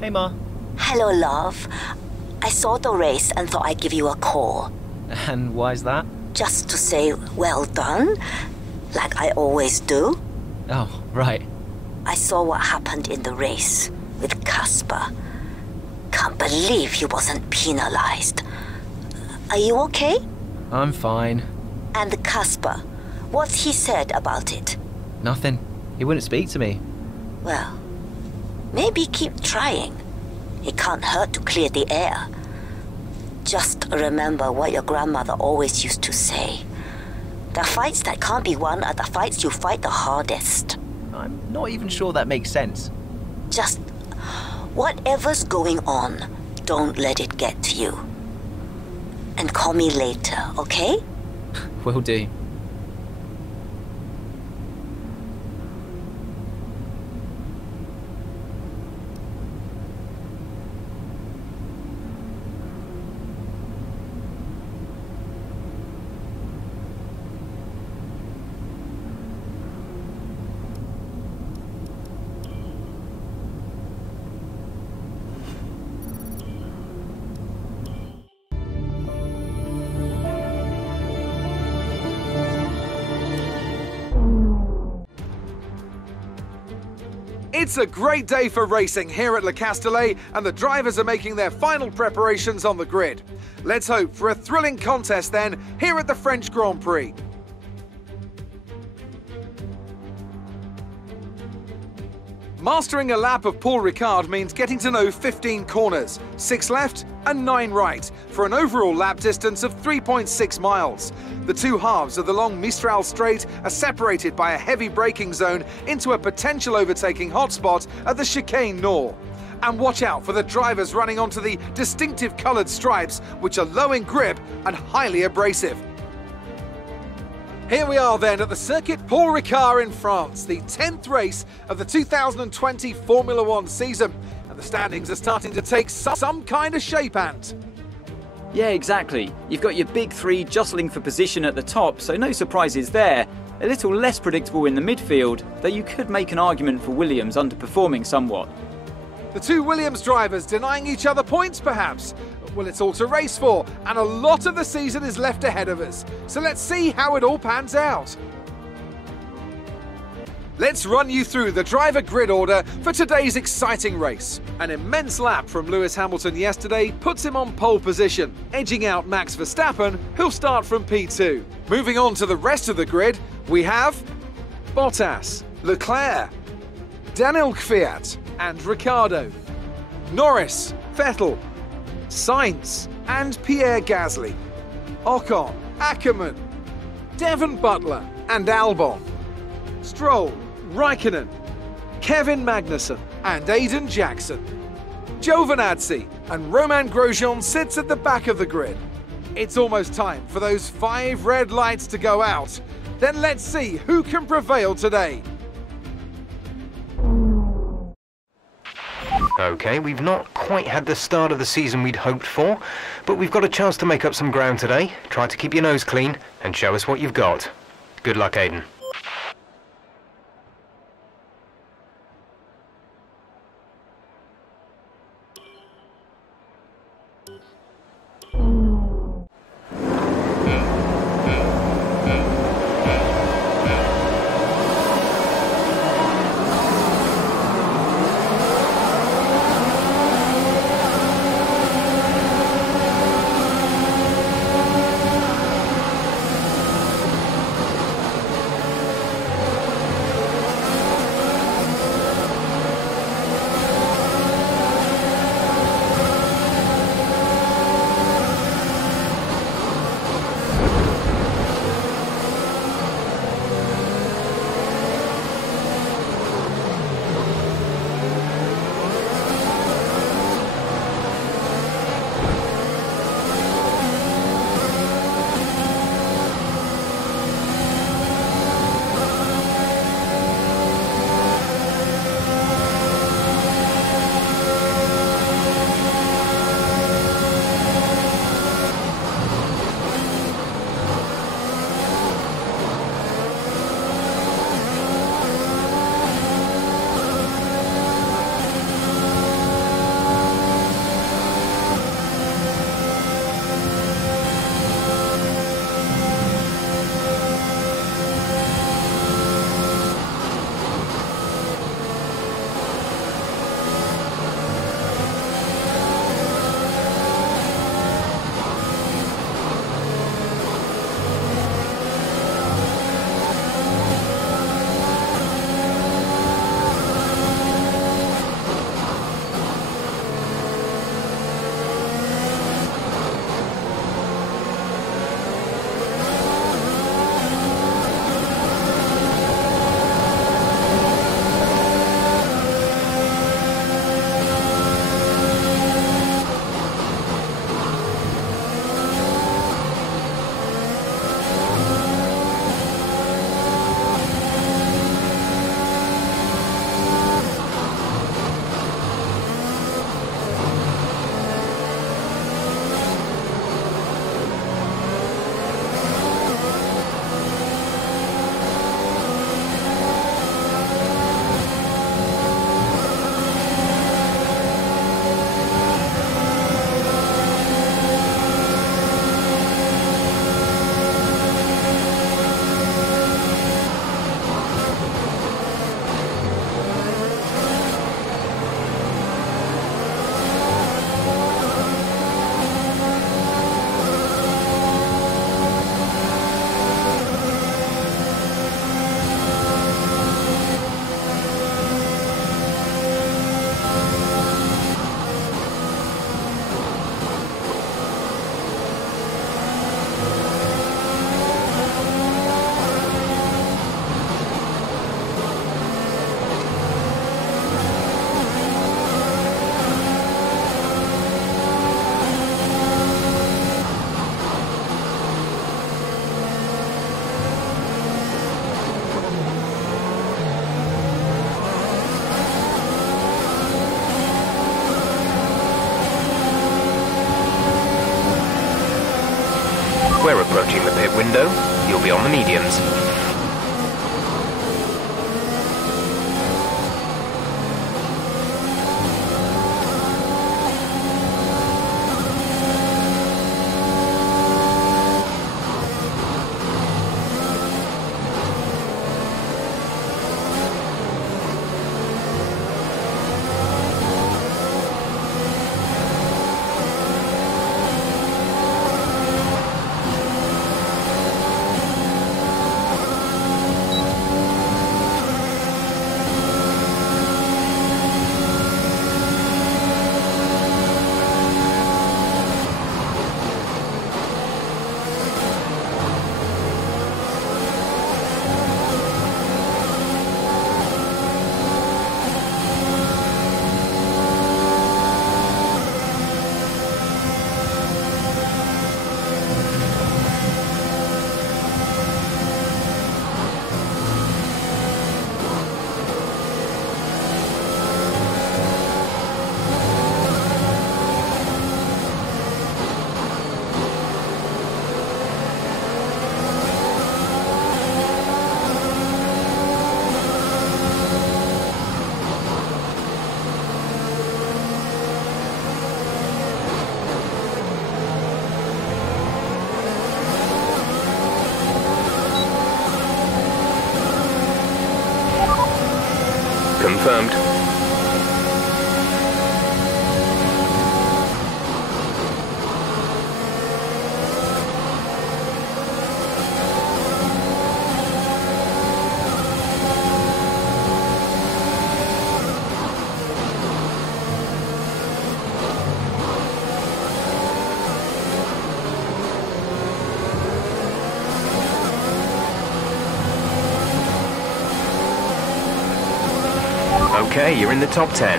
Hey, Ma. Hello, love. I saw the race and thought I'd give you a call. And why's that? Just to say well done, like I always do. Oh, right. I saw what happened in the race with Casper. Can't believe he wasn't penalized. Are you okay? I'm fine. And Casper, what's he said about it? Nothing. He wouldn't speak to me. Well, maybe keep trying. It can't hurt to clear the air. Just remember what your grandmother always used to say. The fights that can't be won are the fights you fight the hardest. I'm not even sure that makes sense. Just whatever's going on, don't let it get to you. And call me later, okay? Will do. It's a great day for racing here at Le Castellet, and the drivers are making their final preparations on the grid. Let's hope for a thrilling contest then here at the French Grand Prix. Mastering a lap of Paul Ricard means getting to know 15 corners, 6 left and 9 right, for an overall lap distance of 3.6 miles. The two halves of the long Mistral Straight are separated by a heavy braking zone into a potential overtaking hotspot at the Chicane Nord. And watch out for the drivers running onto the distinctive coloured stripes, which are low in grip and highly abrasive. Here we are then at the Circuit Paul Ricard in France, the 10th race of the 2020 Formula One season. And the standings are starting to take some kind of shape, Ant. Yeah, exactly. You've got your big three jostling for position at the top, so no surprises there. A little less predictable in the midfield, though you could make an argument for Williams underperforming somewhat. The two Williams drivers denying each other points, perhaps? Well, it's all to race for, and a lot of the season is left ahead of us. So let's see how it all pans out. Let's run you through the driver grid order for today's exciting race. An immense lap from Lewis Hamilton yesterday puts him on pole position, edging out Max Verstappen, who'll start from P2. Moving on to the rest of the grid, we have Bottas, Leclerc, Daniel Kvyat and Ricciardo, Norris, Vettel, Sainz and Pierre Gasly, Ocon, Ackermann, Devon Butler and Albon, Stroll, Raikkonen, Kevin Magnussen and Aiden Jackson. Giovinazzi and Romain Grosjean sits at the back of the grid. It's almost time for those 5 red lights to go out. Then let's see who can prevail today. OK, we've not quite had the start of the season we'd hoped for, but we've got a chance to make up some ground today. Try to keep your nose clean and show us what you've got. Good luck, Aiden. We're approaching the pit window. You'll be on the mediums. Confirmed. Okay, you're in the top 10.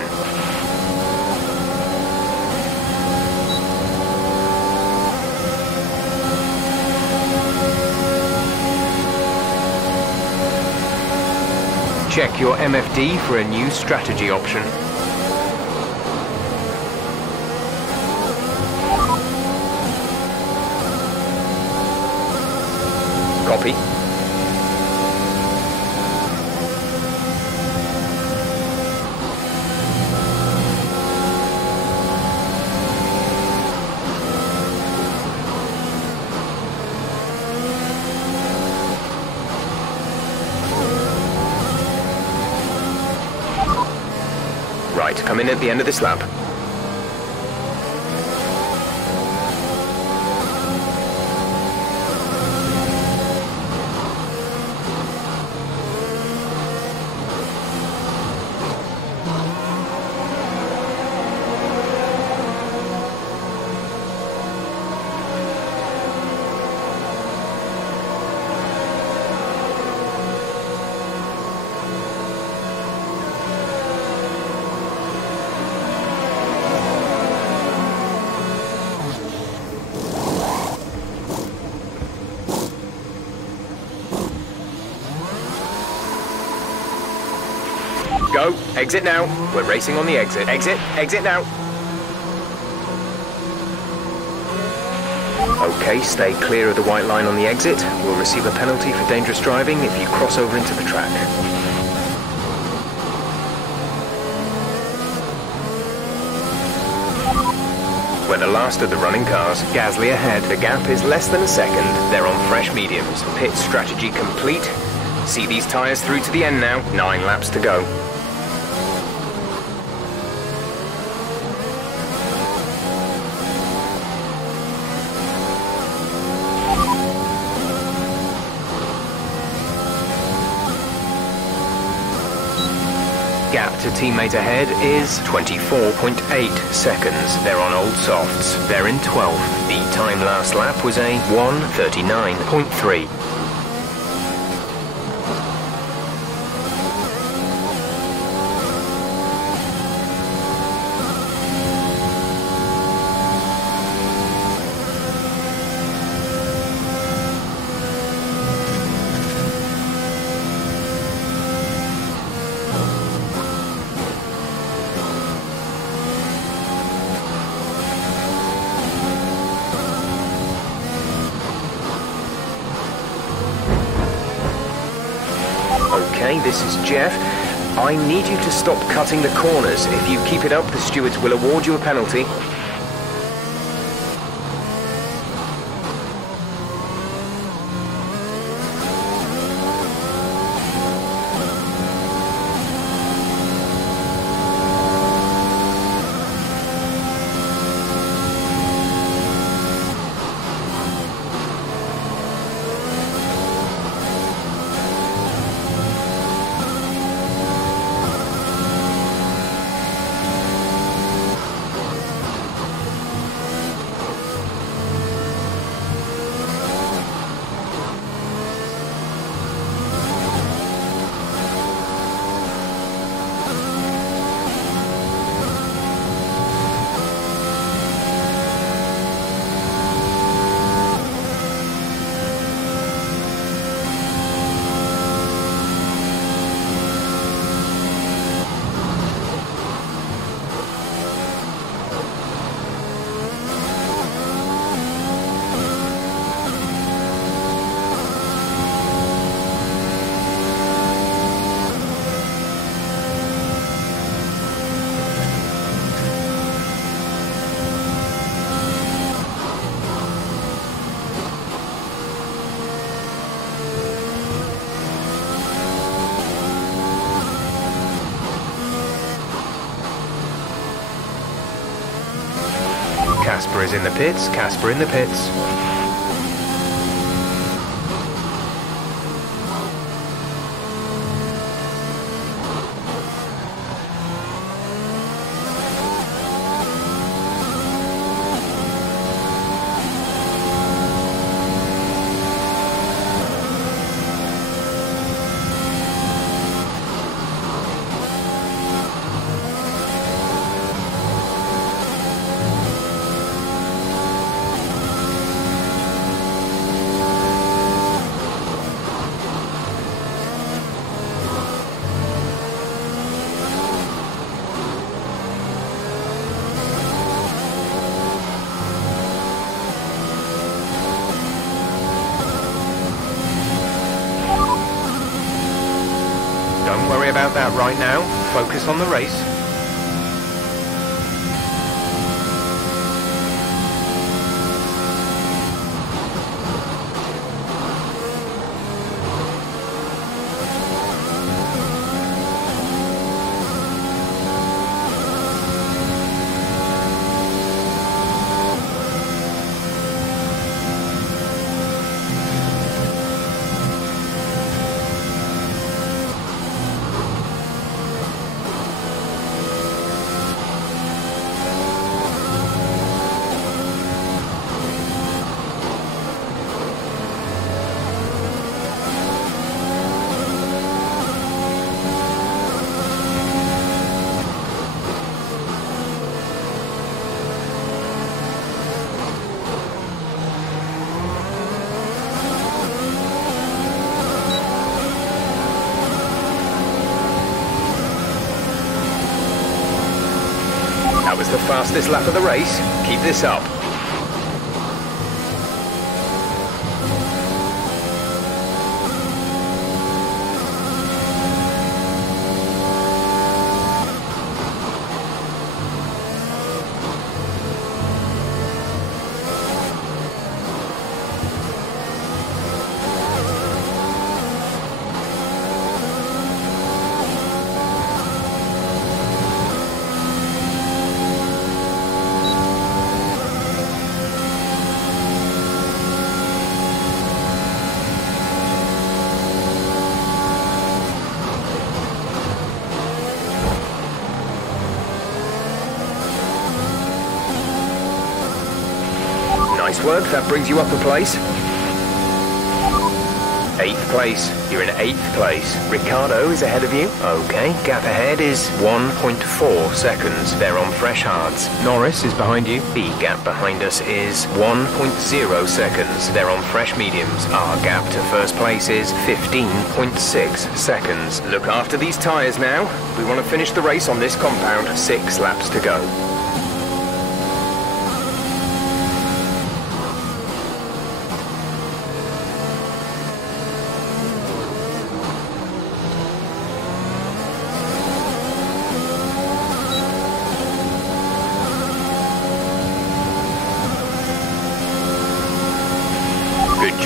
Check your MFD for a new strategy option. Copy. Right, come in at the end of this lap. Go. Exit now. We're racing on the exit. Exit. Exit now. Okay, stay clear of the white line on the exit. We'll receive a penalty for dangerous driving if you cross over into the track. We're the last of the running cars. Gasly ahead. The gap is less than a second. They're on fresh mediums. Pit strategy complete. See these tyres through to the end now. 9 laps to go. Gap to teammate ahead is 24.8 seconds. They're on old softs. They're in 12th. The time last lap was a 1:39.3. Okay, this is Jeff. I need you to stop cutting the corners. If you keep it up, the stewards will award you a penalty. Casper is in the pits, Casper in the pits. Don't worry about that right now. Focus on the race. That was the fastest lap of the race. Keep this up. Nice work, that brings you up a place. 8th place. You're in 8th place. Ricardo is ahead of you. Okay, gap ahead is 1.4 seconds. They're on fresh hards. Norris is behind you. The gap behind us is 1.0 seconds. They're on fresh mediums. Our gap to first place is 15.6 seconds. Look after these tyres now. We want to finish the race on this compound. 6 laps to go.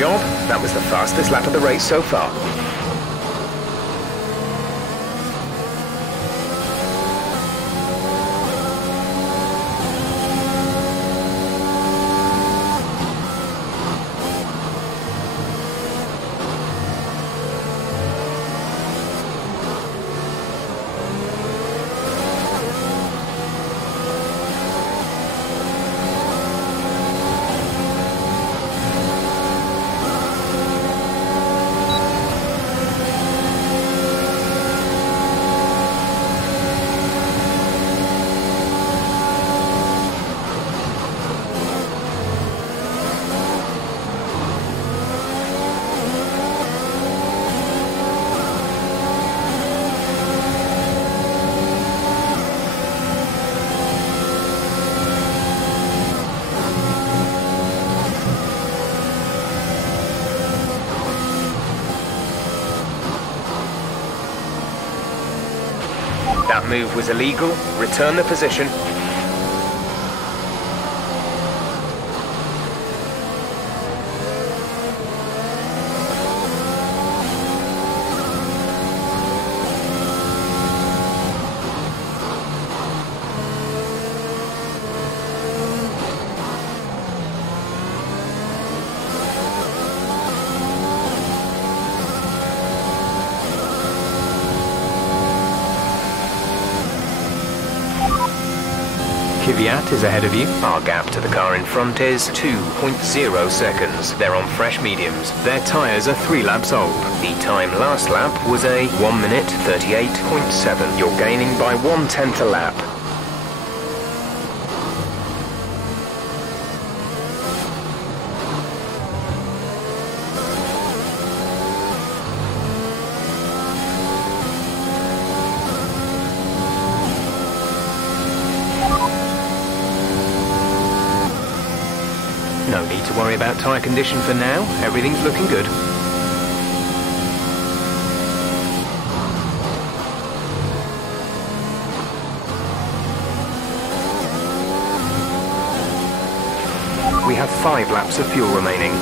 job. That was the fastest lap of the race so far. That move was illegal. Return the position. Kvyat is ahead of you. Our gap to the car in front is 2.0 seconds. They're on fresh mediums. Their tyres are 3 laps old. The time last lap was a 1 minute 38.7. You're gaining by 1/10 a lap. No need to worry about tyre condition for now. Everything's looking good. We have 5 laps of fuel remaining.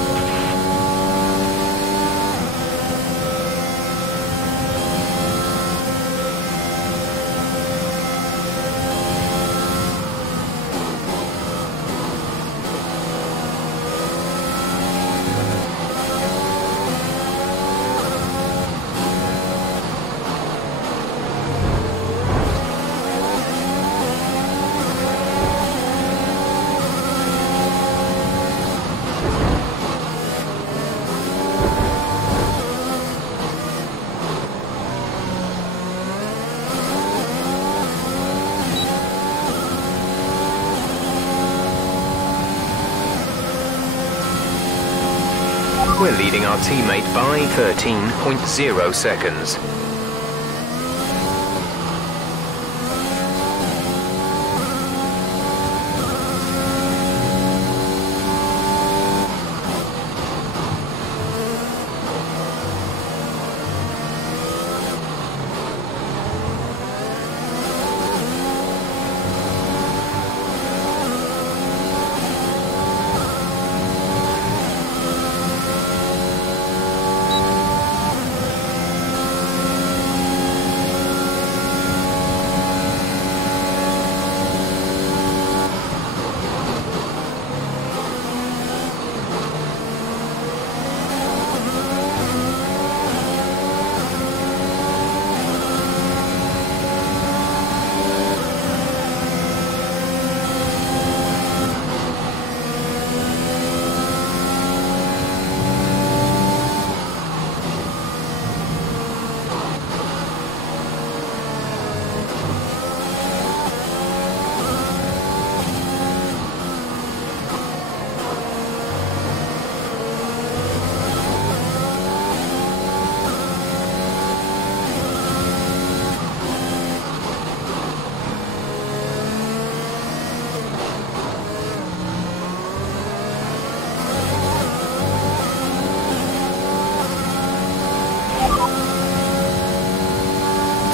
We're leading our teammate by 13.0 seconds.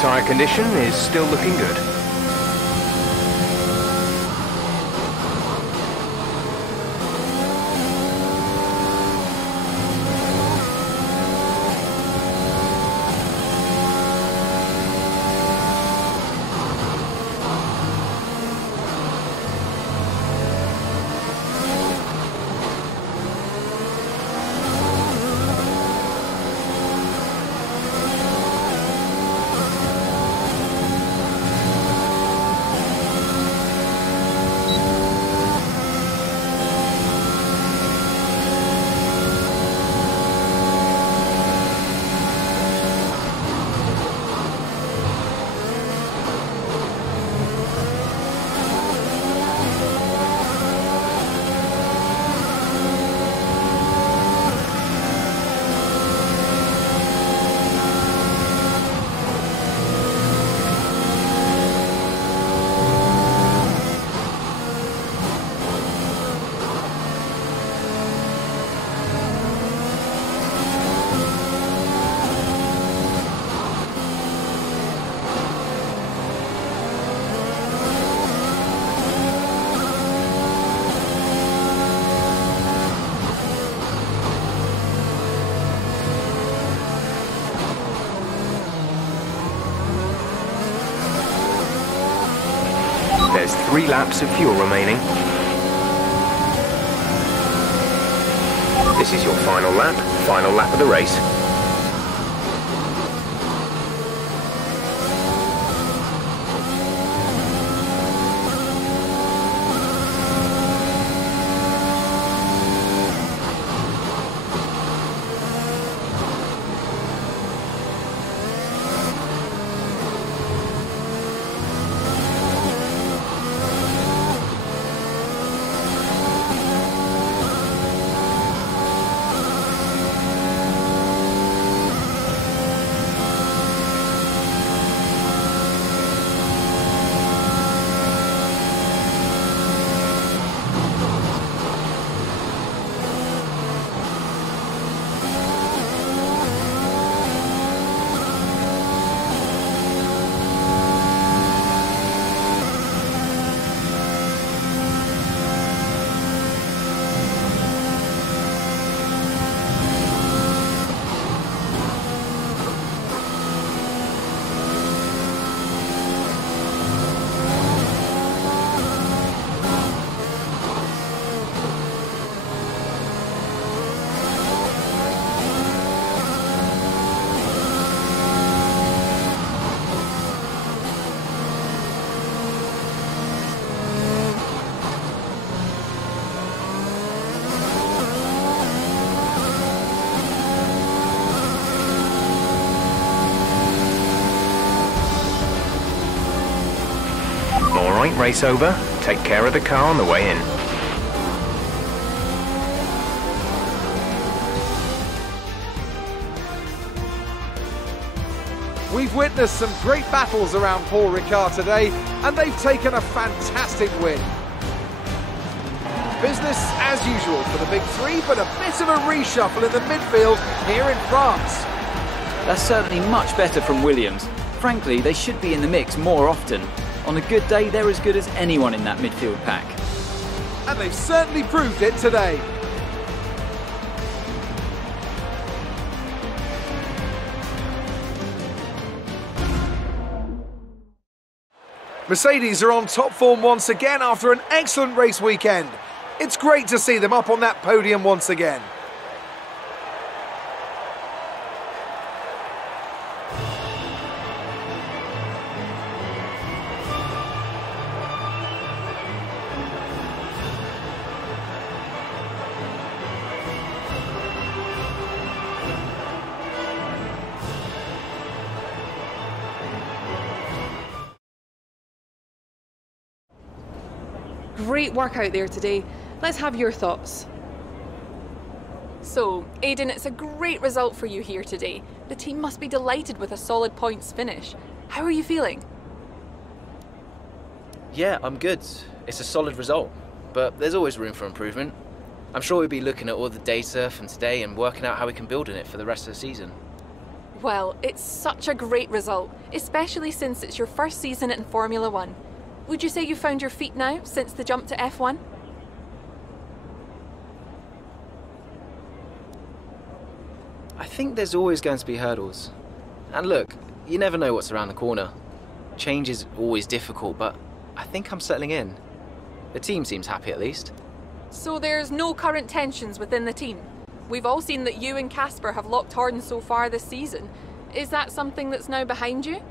Tyre condition is still looking good. 3 laps of fuel remaining. This is your final lap of the race. Alright, race over. Take care of the car on the way in. We've witnessed some great battles around Paul Ricard today, and they've taken a fantastic win. Business as usual for the big three, but a bit of a reshuffle in the midfield here in France. That's certainly much better from Williams. Frankly, they should be in the mix more often. On a good day, they're as good as anyone in that midfield pack. And they've certainly proved it today. Mercedes are on top form once again after an excellent race weekend. It's great to see them up on that podium once again. Great work out there today. Let's have your thoughts. So, Aidan, it's a great result for you here today. The team must be delighted with a solid points finish. How are you feeling? Yeah, I'm good. It's a solid result, but there's always room for improvement. I'm sure we'll be looking at all the data from today and working out how we can build on it for the rest of the season. Well, it's such a great result, especially since it's your first season in Formula One. Would you say you found your feet now since the jump to F1? I think there's always going to be hurdles. And look, you never know what's around the corner. Change is always difficult, but I think I'm settling in. The team seems happy at least. So there's no current tensions within the team? We've all seen that you and Casper have locked horns so far this season. Is that something that's now behind you?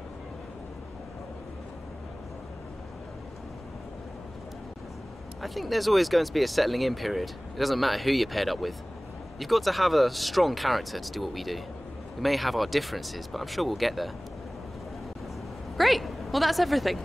I think there's always going to be a settling in period. It doesn't matter who you're paired up with. You've got to have a strong character to do what we do. We may have our differences, but I'm sure we'll get there. Great. Well, that's everything.